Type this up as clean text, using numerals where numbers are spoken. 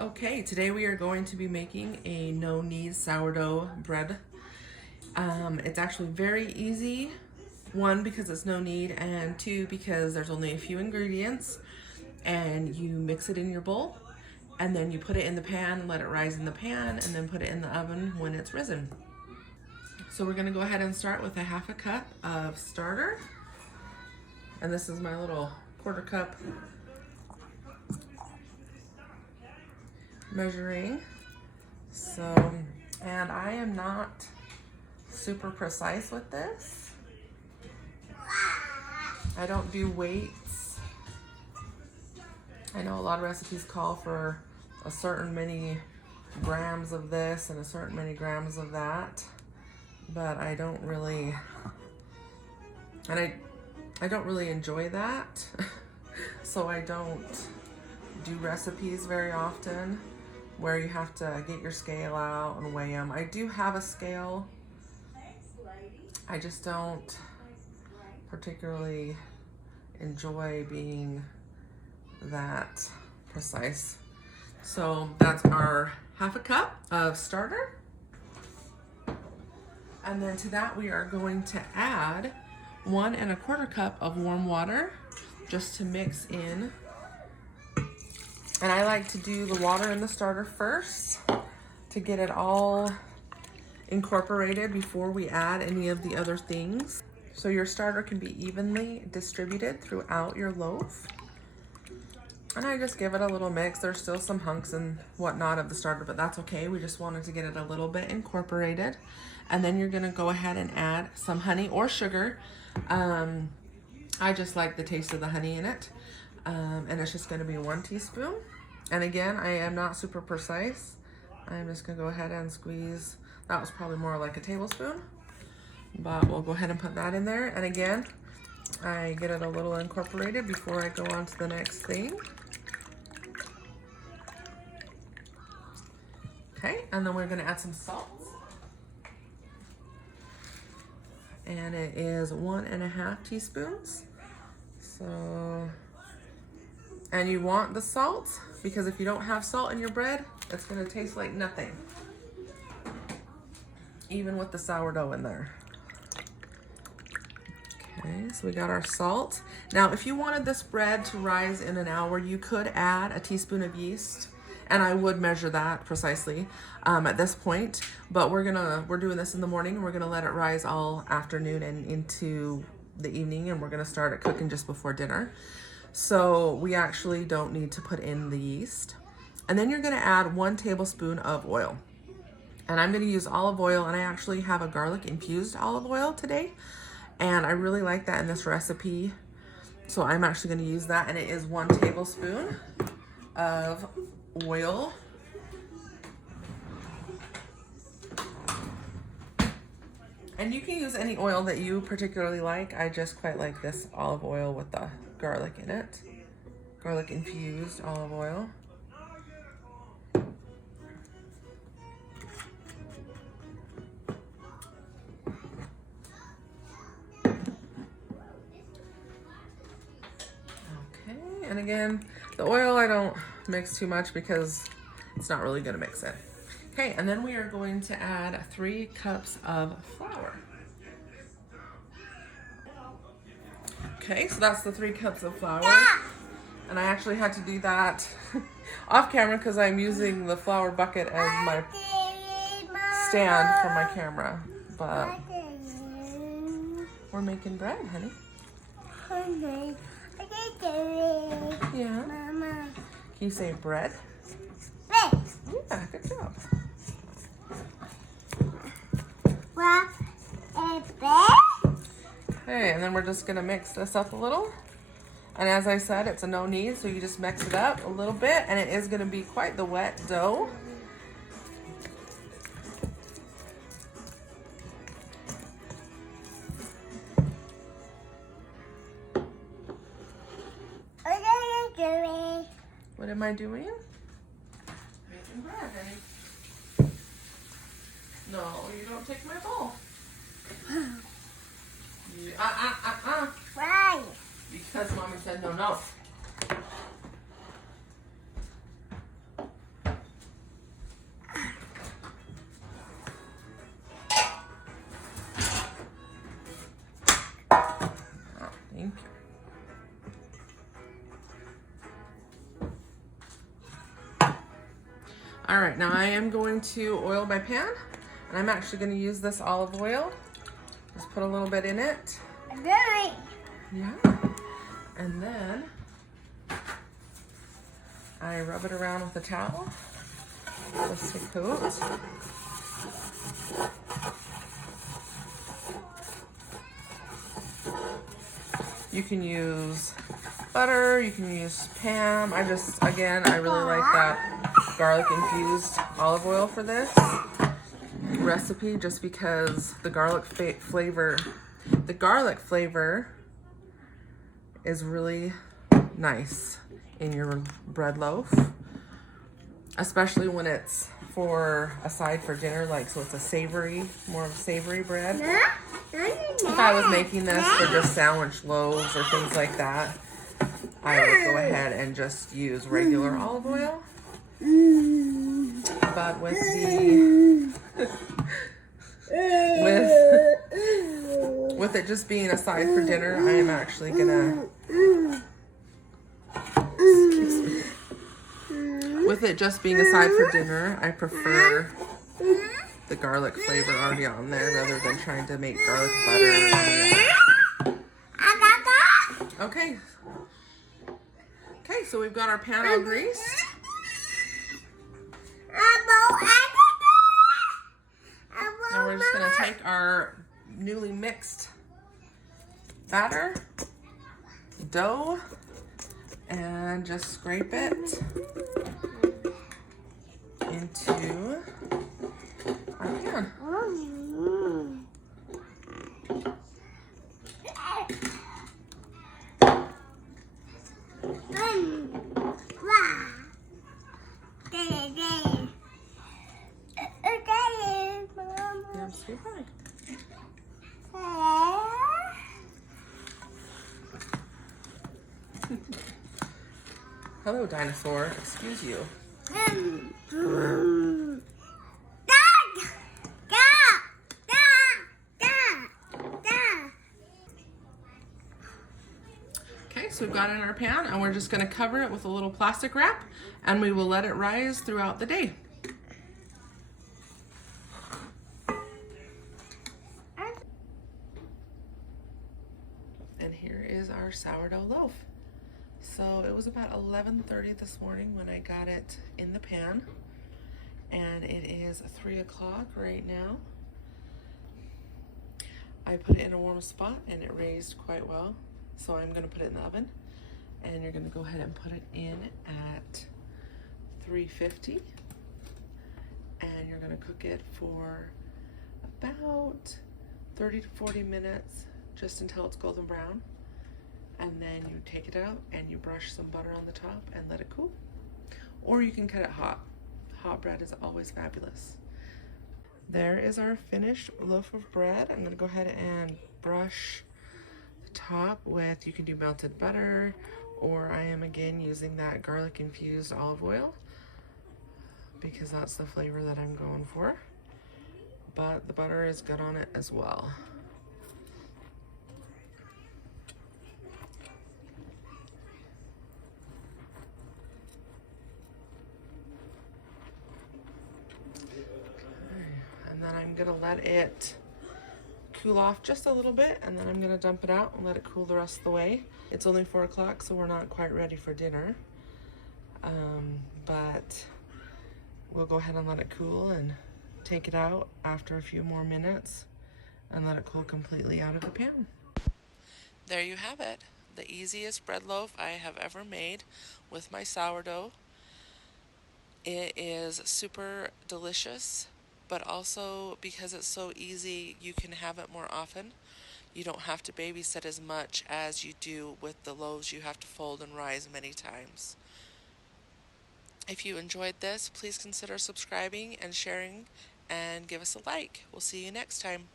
Okay, today we are going to be making a no-knead sourdough bread. It's actually very easy. One, because it's no knead, and two, because there's only a few ingredients, and you mix it in your bowl, and then you put it in the pan and let it rise in the pan, and then put it in the oven when it's risen. So we're gonna go ahead and start with a half a cup of starter, and this is my little quarter cup measuring. So, and I am not super precise with this. I don't do weights. I know a lot of recipes call for a certain many grams of this and a certain many grams of that, but I don't really, and I don't really enjoy that. So I don't do recipes very often where you have to get your scale out and weigh them. I do have a scale. I just don't particularly enjoy being that precise. So that's our half a cup of starter. And then to that we are going to add 1 1/4 cup of warm water just to mix in. And I like to do the water in the starter first to get it all incorporated before we add any of the other things. So your starter can be evenly distributed throughout your loaf. And I just give it a little mix. There's still some hunks and whatnot of the starter, but that's okay. We just wanted to get it a little bit incorporated. And then you're gonna go ahead and add some honey or sugar. I just like the taste of the honey in it. And it's just gonna be 1 teaspoon. And again, I am not super precise. I'm just gonna go ahead and squeeze. That was probably more like a tablespoon, but we'll go ahead and put that in there. And again, I get it a little incorporated before I go on to the next thing. Okay, and then we're gonna add some salt. And it is 1 1/2 teaspoons. So, and you want the salt because if you don't have salt in your bread, it's gonna taste like nothing. Even with the sourdough in there. Okay, so we got our salt. Now, if you wanted this bread to rise in an hour, you could add a teaspoon of yeast, and I would measure that precisely at this point. But we're doing this in the morning. We're gonna let it rise all afternoon and into the evening, and we're gonna start it cooking just before dinner. So we actually don't need to put in the yeast. And then you're gonna add 1 tablespoon of oil. And I'm gonna use olive oil, and I actually have a garlic infused olive oil today. And I really like that in this recipe. So I'm actually gonna use that, and it is 1 tablespoon of oil. And you can use any oil that you particularly like. I just quite like this olive oil with the garlic in it. Garlic infused olive oil. And again, the oil I don't mix too much because it's not really gonna mix it. Okay, and then we are going to add 3 cups of flour. Okay, so that's the 3 cups of flour. And I actually had to do that off camera because I'm using the flour bucket as my stand for my camera. But we're making bread, honey. Yeah. Mama. Can you say bread? Bread. Yeah, good job. What is bread? Okay, and then we're just gonna mix this up a little. And as I said, it's a no knead, so you just mix it up a little bit, and it is gonna be quite the wet dough. What am I doing? Making bread, honey. No, you don't take my bowl. Why? Because mommy said no, no. All right, now I am going to oil my pan, and I'm actually going to use this olive oil. Just put a little bit in it. Good. Yeah. And then I rub it around with a towel just to coat. You can use butter, you can use Pam. I really like that garlic infused olive oil for this recipe just because the garlic flavor is really nice in your bread loaf, especially when it's for a side for dinner, like so it's more of a savory bread. If I was making this for just sandwich loaves or things like that, I would go ahead and just use regular olive oil. But with with it just being a side for dinner, I am actually gonna with it just being a side for dinner, I prefer the garlic flavor already on there rather than trying to make garlic butter. Okay. Okay, so we've got our pan all greased. Now we're just gonna take our newly mixed batter, dough, and just scrape it into our pan. Yeah, sweet pie. Hello, dinosaur. Excuse you. Okay, so we've got it in our pan, and we're just going to cover it with a little plastic wrap, and we will let it rise throughout the day. And here is our sourdough loaf. So it was about 11:30 this morning when I got it in the pan, and it is 3 o'clock right now. I put it in a warm spot and it raised quite well. So I'm gonna put it in the oven, and you're gonna go ahead and put it in at 350, and you're gonna cook it for about 30 to 40 minutes, just until it's golden brown. And then you take it out and you brush some butter on the top and let it cool. Or you can cut it hot. Hot bread is always fabulous. There is our finished loaf of bread. I'm gonna go ahead and brush the top with, you can do melted butter, or I am again using that garlic infused olive oil because that's the flavor that I'm going for. But the butter is good on it as well. And then I'm gonna let it cool off just a little bit, and then I'm gonna dump it out and let it cool the rest of the way. It's only 4 o'clock, so we're not quite ready for dinner. But we'll go ahead and let it cool and take it out after a few more minutes and let it cool completely out of the pan. There you have it, the easiest bread loaf I have ever made with my sourdough. It is super delicious, but also because it's so easy, you can have it more often. You don't have to babysit as much as you do with the loaves you have to fold and rise many times. If you enjoyed this, please consider subscribing and sharing, and give us a like. We'll see you next time.